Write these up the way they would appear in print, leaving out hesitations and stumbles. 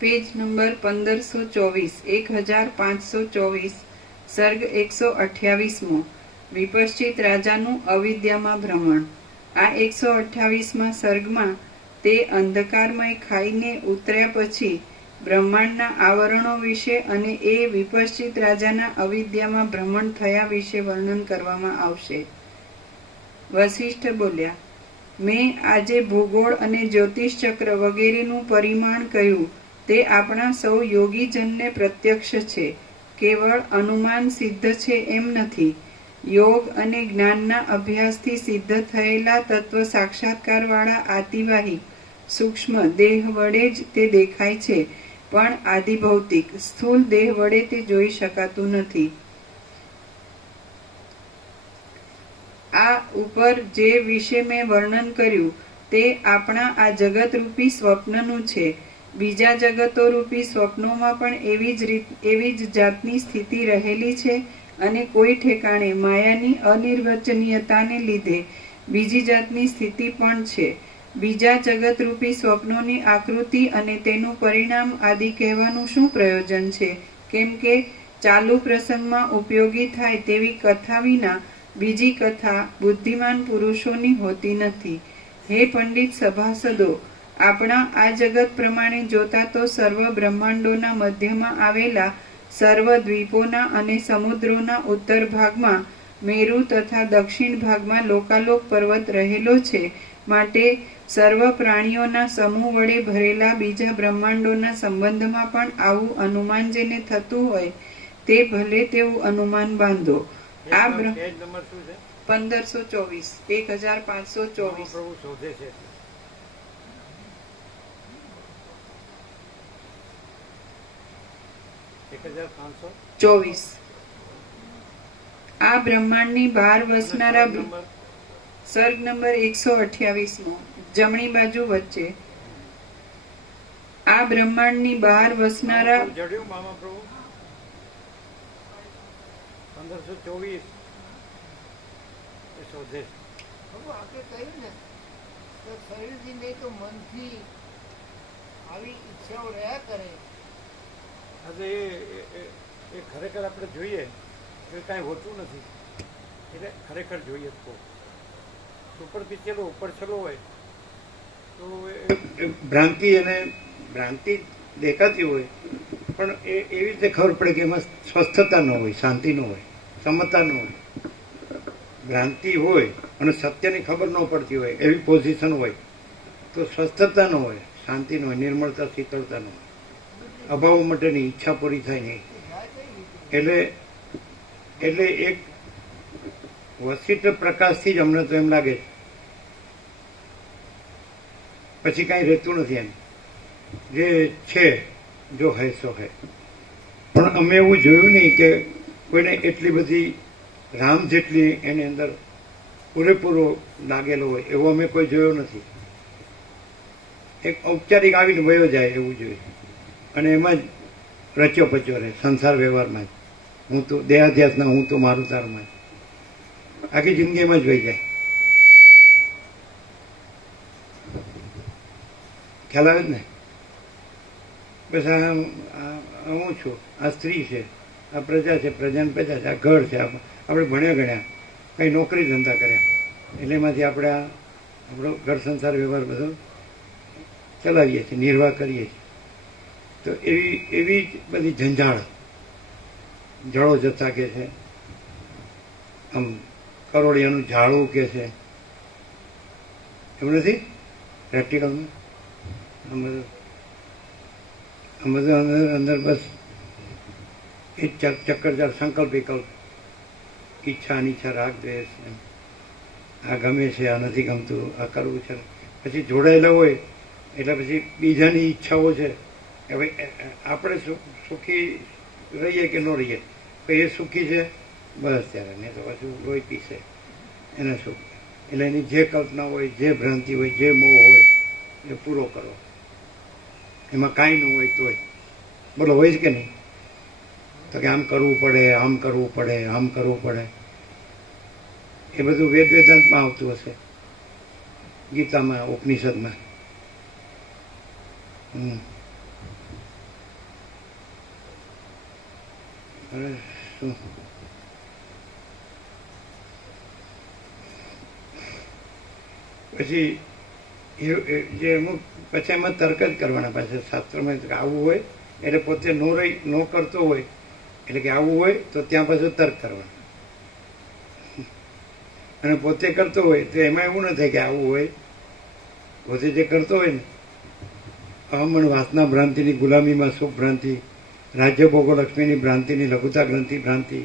Page number 1524 1524 सर्ग 128मो विपश्चित राजानु अविद्यामा भ्रमण। आ 128मा सर्गमां ते अंधकारमय खाईने उतर्या पछी ब्रह्मांडना आवरणों विषे अने ए विपश्चित राजाना अविद्यामां भ्रमण थया विषे वर्णन करवामां आवशे। वशिष्ठ बोल्या, मैं आजे भूगोल अने ज्योतिष चक्र वगैरेनुं परिमाण कह्युं ते आपणा सौ योगीजनने प्रत्यक्ष छे। केवळ अनुमान सिद्ध छे एम नथी। योग अने ज्ञानना अभ्यासथी सिद्ध थयेला तत्व साक्षात्कारवाळा आतिवाही सूक्ष्म देह वडे ज ते देखाय छे, पण आदिभौतिक स्थूल देह वडे ते जोई शकातुं नथी। आ उपर जे विषे मैं वर्णन कर्युं ते आपणा आ जगतरूपी स्वप्ननुं छे। बीजा जगतो रूपी स्वप्नोमां पण एवी ज जातनी स्थिति रहेली छे अने कोई ठेकाणे मायानी अनिर्वचनीयताने लीधे बीजी जातनी स्थिति पण छे। बीजा जगतरूपी स्वप्नोनी आकृति अने तेनुं परिणाम आदि कहेवानुं शुं प्रयोजन छे, केम के चालू प्रसंगमां उपयोगी थाय तेवी कथा विना बीजी कथा बुद्धिमान पुरुषोनी होती नथी। हे पंडित सभासदो, आपणा आ जगत प्रमाणे जोता तो सर्व ब्रह्मांडोना मध्यमां आवेला सर्व द्वीपोना अने समुद्रोना उत्तर भागमां मेरु तथा दक्षिण भागमां लोकालोक पर्वत रहेलो छे, माटे सर्व प्राणीओना समूह वडे भरेला बीजा ब्रह्मांडोना संबंधमां पण आवुं अनुमान जेने थतुं होय ते भले तेवुं अनुमान बांधो। आ 1524 1524 24 आ ब्रह्मांडनी बहार वसनारा सर्ग नंबर 128मो जमणी बाजू वच्चे। आ ब्रह्मांडनी बहार वसनारा 1524 શોધે આપણે કહ્યું ને તો શરીરથી નહીં તો મનથી આવી ઈચ્છાઓ રહ્યા કરે। આજે એ ખરેખર આપણે જોઈએ કે કાંઈ હોતું નથી, એટલે ખરેખર જોઈએ તો સુપર પિક્ચરો ઉપર છેલ્લો હોય તો ભ્રાંતિ અને ભ્રાંતિ દેખાતી હોય, પણ એવી રીતે ખબર પડે કે એમાં સ્વસ્થતા ન હોય, શાંતિ ન હોય, સમતા ન હોય। ભ્રાંતિ હોય અને સત્યની ખબર ન પડતી હોય એવી પોઝિશન હોય તો સ્વસ્થતા ન હોય, શાંતિ ન હોય, નિર્મળતા શીતળતા ન હોય, અભાવ માટેની ઈચ્છા પૂરી થાય નહીં। એટલે એક વસિષ્ઠ પ્રકાશથી જ અમને તો એમ લાગે પછી કાંઈ રહેતું નથી એમ, જે છે જો હૈ સો હૈ। પણ અમે એવું જોયું નહીં કે કોઈને એટલી બધી રામ જેટલી એની અંદર પૂરેપૂરો લાગેલો હોય એવો અમે કોઈ જોયો નથી। એક ઔપચારિક આવીને વયો જાય એવું જોઈએ અને એમાં જ રચ્યો પચ્યો રહે સંસાર વ્યવહારમાં જ, હું તો દેહાધ્યાસના હું તો મારું તારમાં આખી જિંદગી એમાં જ વહી જાય। ખ્યાલ આવે જ ને? બસ આ હું છું, આ સ્ત્રી છે, આ પ્રજા છે, પ્રજાને પ્રજા છે, આ ઘર છે, આપણે ભણ્યા ગણ્યા, કંઈ નોકરી ધંધા કર્યા એટલે એમાંથી આપણે આપણો ઘર સંસાર વ્યવહાર બધો ચલાવીએ છીએ, નિર્વાહ કરીએ છીએ। તો એવી જ બધી ઝંઝાળ જળો જથ્થા કે છે, આમ કરોડિયાનું ઝાડું કે છે, એવું નથી પ્રેક્ટિકલમાં? આમ બધું અંદર બસ એ ચક્કરજાર સંકલ્પ વિકલ્પ, ઈચ્છા અનિચ્છા, રાગ દ્વેષ, આ ગમે છે, આ નથી ગમતું, આ કરવું છે, પછી જોડાયેલા હોય એટલે પછી બીજાની ઈચ્છાઓ છે કે ભાઈ આપણે સુખી રહીએ કે ન રહીએ, તો એ સુખી છે બસ ત્યારે, નહીં તો પાછું લોહી પીશે એને સુખ। એટલે એની જે કલ્પના હોય, જે ભ્રાંતિ હોય, જે મોહ હોય એ પૂરો કરો, એમાં કાંઈ ન હોય તોય બોલો હોય જ કે નહીં? તો કે આમ કરવું પડે, આમ કરવું પડે, આમ કરવું પડે, એ બધું વેદાંતમાં આવતું હશે, ગીતામાં, ઉપનિષદમાં। હવે શું પછી જે અમુક પછી એમાં તર્ક જ કરવાના પાછા શાસ્ત્રમાં આવું હોય એટલે પોતે નો કરતો હોય એટલે કે આવું હોય તો ત્યાં પાછું તર્ક કરવાનું, અને પોતે કરતો હોય તો એમાં એવું ન થાય કે આવું હોય. પોતે જે કરતો હોય ને, અહમણ વાસના ભ્રાંતિની ગુલામીમાં સુખ ભ્રાંતિ, રાજ્ય ભોગો લક્ષ્મીની ભ્રાંતિની લઘુતા ગ્રંથિ ભ્રાંતિ,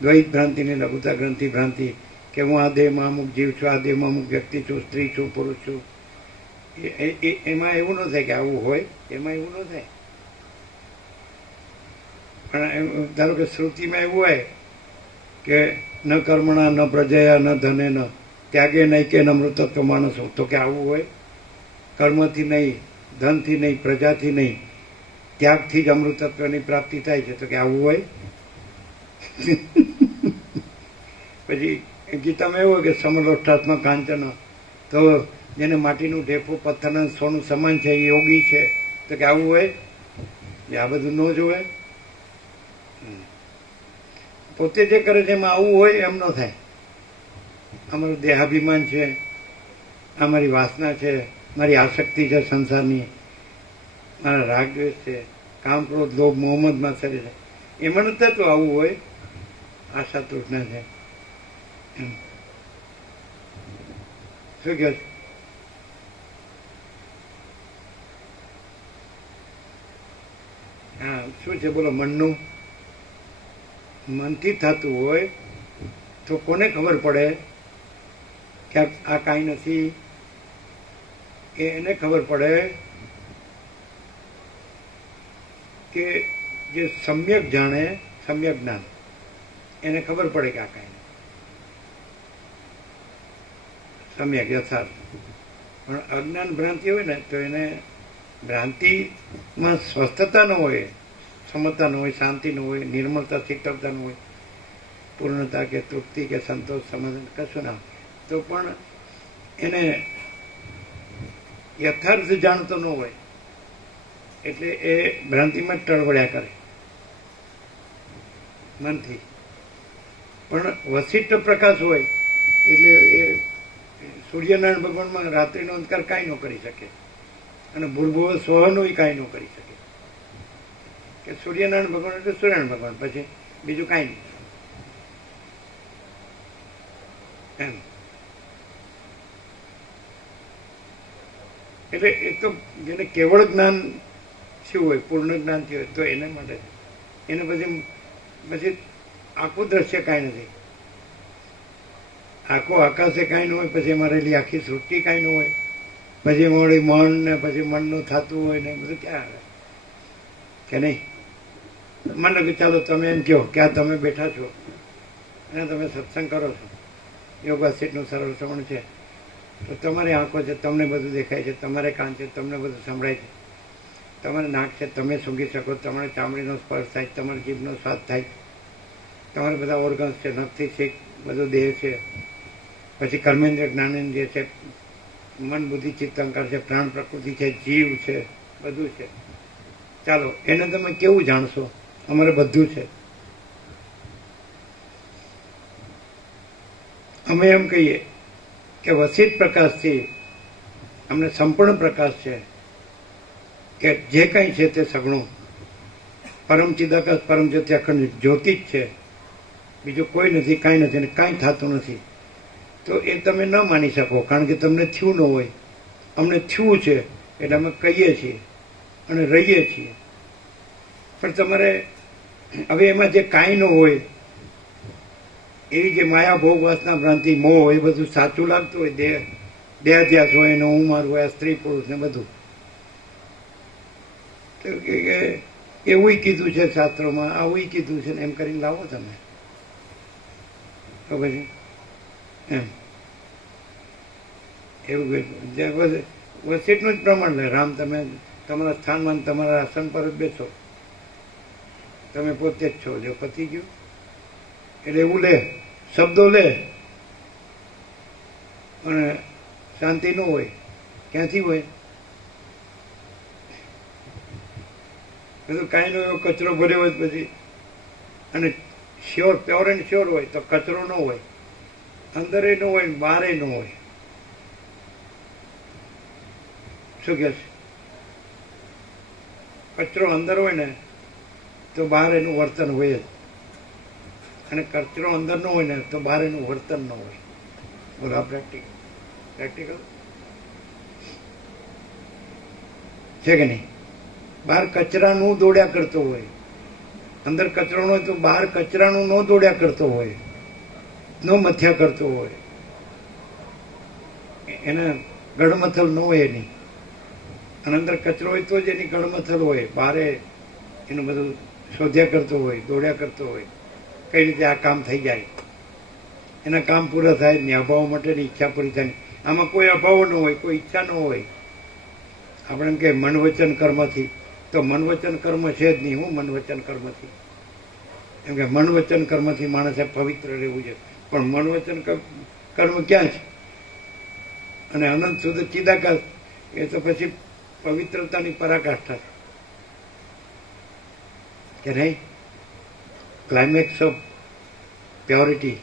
દ્વૈત ભ્રાંતિની લઘુતા ગ્રંથિ ભ્રાંતિ, કે હું આ દેહમાં અમુક જીવ છું, આ દેહમાં અમુક વ્યક્તિ છું, સ્ત્રી છું, પુરુષ છું. એમાં એવું ન થાય કે આવું હોય, એમાં એવું ન થાય. પણ ધારો કે શ્રુતિમાં એવું હોય કે ન કર્મણા ન પ્રજયા ન ધને ન ત્યાગે નહીં કે ન મૃતત્વ માણસો, તો કે આવું હોય? કર્મથી નહીં, ધનથી નહીં, પ્રજાથી નહીં, ત્યાગથી જ અમૃતત્વની પ્રાપ્તિ થાય છે, તો કે આવું હોય? પછી ગીતામાં એવું હોય કે સમલોષ્ઠાત્મક કાંચન, તો જેને માટીનું ઢેફું પથ્થરના સોનું સમાન છે એ યોગી છે, તો કે આવું હોય? આ બધું ન જોવે. પોતે જે કરે છે એમાં આવું હોય એમ ન થાય. અમારું દેહાભિમાન છે, આ મારી વાસના છે, મારી આસક્તિ છે સંસારની, મારા રાગ દ્વેષ છે, કામ ક્રોધ લોભ મોહમ્મદ માત્સર્ય છે, એમાં નથી થતું આવું હોય. આશા તૃષ્ણા છે એમ. શું કહે છે? હા, શું છે બોલો? મનથી થતું હોય તો કોને ખબર પડે કે આ કાંઈ નથી? એને ખબર પડે કે જે સમ્યક જાણે, સમ્યક જ્ઞાન, એને ખબર પડે કે આ કાંઈ નથી, સમ્યક યથાર્થ. પણ અજ્ઞાન ભ્રાંતિ હોય ને તો એને ભ્રાંતિમાં સ્વસ્થતા ન હોય, સમતા ન હોય, શાંતિ ન હોય, નિર્મળતા શીતળતા ન હોય, પૂર્ણતા કે તૃપ્તિ કે સંતોષ સમાધાન કશું ના હોય, તો પણ એને યથાર્થ જાણતો ન હોય એટલે એ ભ્રાંતિમાં જ ટળવળ્યા કરે મનથી. પણ વસિષ્ઠ પ્રકાશ હોય એટલે એ સૂર્યનારાયણ ભગવાનમાં રાત્રિનો અંધકાર કાંઈ ન કરી શકે, અને ભૂર્ભુવ સ્વહનું કાંઈ ન કરી શકે. કે સૂર્યનારાયણ ભગવાન એટલે સૂર્યનારાયણ ભગવાન, પછી બીજું કાંઈ નહીં એમ. એટલે એ તો જેને કેવળ જ્ઞાન થયું હોય, પૂર્ણ જ્ઞાન થયું હોય, તો એને માટે એને પછી આખું દ્રશ્ય કાંઈ નથી, આખો આકાશે કાંઈ ન હોય, પછી એમાં રહેલી આખી સૃષ્ટિ કાંઈ ન હોય, પછી વળી મન ને પછી મનનું થતું હોય ને બધું ક્યાં આવે કે નહીં? મને કે ચાલો તમે એમ કહો કે આ તમે બેઠા છો અને તમે સત્સંગ કરો છો, યોગા સીટનું સરળ શ્રવણ છે, તો તમારી આંખો છે, તમને બધું દેખાય છે, તમારે કાન છે, તમને બધું સંભળાય છે, તમારે નાક છે, તમે સૂંઘી શકો, તમારે ચામડીનો સ્પર્શ થાય, તમારી જીભનો સ્વાદ થાય, તમારે બધા ઓર્ગન્સ છે, નખથી શીખ બધું દેહ છે, પછી કર્મેન્દ્રિય જ્ઞાનેન્દ્રિય છે, મન બુદ્ધિ ચિત્ત અહંકાર છે, પ્રાણ પ્રકૃતિ છે, જીવ છે, બધું છે. ચાલો એને તમે કેવું જાણશો? અમારે બધું છે. અમે એમ કહીએ કે વસિત પ્રકાશથી અમને સંપૂર્ણ પ્રકાશ છે, કે જે કંઈ છે તે સગણું પરમ ચિદાકાશ પરમ જ્યોતિ અખંડ જ્યોતિ જ છે, બીજું કોઈ નથી, કાંઈ નથી, અને કાંઈ થતું નથી. તો એ તમે ન માની શકો, કારણ કે તમને થયું ન હોય. અમને થયું છે એટલે અમે કહીએ છીએ અને રહીએ છીએ. પણ તમારે હવે એમાં જે કાંઈ ન હોય, એવી જે માયા ભોગ વાસના ભ્રાંતિ મોહ, એ બધું સાચું લાગતું હોય, દેહાધ્યાસ હોય ને હું મારું હોય, સ્ત્રી પુરુષ ને બધું, તો એવું કીધું છે શાસ્ત્રોમાં, આવું કીધું છે ને એમ કરીને લાવો તમે, તો પછી એમ એવું વસિષ્ઠનું જ પ્રમાણ લે. રામ, તમે તમારા સ્થાનમાં તમારા આસન પર જ બેસો, તમે પોતે જ છો, જો પતી ગયું. એટલે એવું લે, શબ્દો લે, પણ શાંતિ ન હોય. ક્યાંથી હોય? બધું કાંઈ નો એવો કચરો ભર્યો હોય પછી અને શ્યોર પ્યોર એન્ડ શ્યોર હોય તો કચરો ન હોય, અંદરે ન હોય ને બહારે ન હોય. શું કહે છે? કચરો અંદર હોય ને તો બહાર એનું વર્તન હોય જ, અને કચરો અંદર ન હોય ને તો બહાર એનું વર્તન ન હોય. બોલો પ્રેક્ટિકલ પ્રેક્ટિકલ છે કે નહીં? બહાર કચરાનું દોડ્યા કરતો હોય, અંદર કચરો ન હોય તો બહાર કચરાનું ન દોડ્યા કરતો હોય, ન મથ્યા કરતો હોય, એના ગડમથલ ન હોય એની. અને અંદર કચરો હોય તો જ એની ગડમથલ હોય, બહારે એનું બધું શોધ્યા કરતો હોય, દોડ્યા કરતો હોય, કઈ રીતે આ કામ થઈ જાય, એના કામ પૂરા થાય ને અભાવ માટેની ઈચ્છા પૂરી થાય. આમાં કોઈ અભાવ ન હોય, કોઈ ઈચ્છા ન હોય. આપણે એમ કે મન વચન કર્મથી, તો મન વચન કર્મ છે જ નહીં. હું મન વચન કર્મથી? એમ કે મન વચન કર્મથી માણસે પવિત્ર રહેવું છે, પણ મન વચન કર્મ ક્યાં છે? અને અનંત શુદ્ધ ચિદાકાશ એ તો પછી પવિત્રતાની પરાકાષ્ઠા કે નહીં? Climax of purity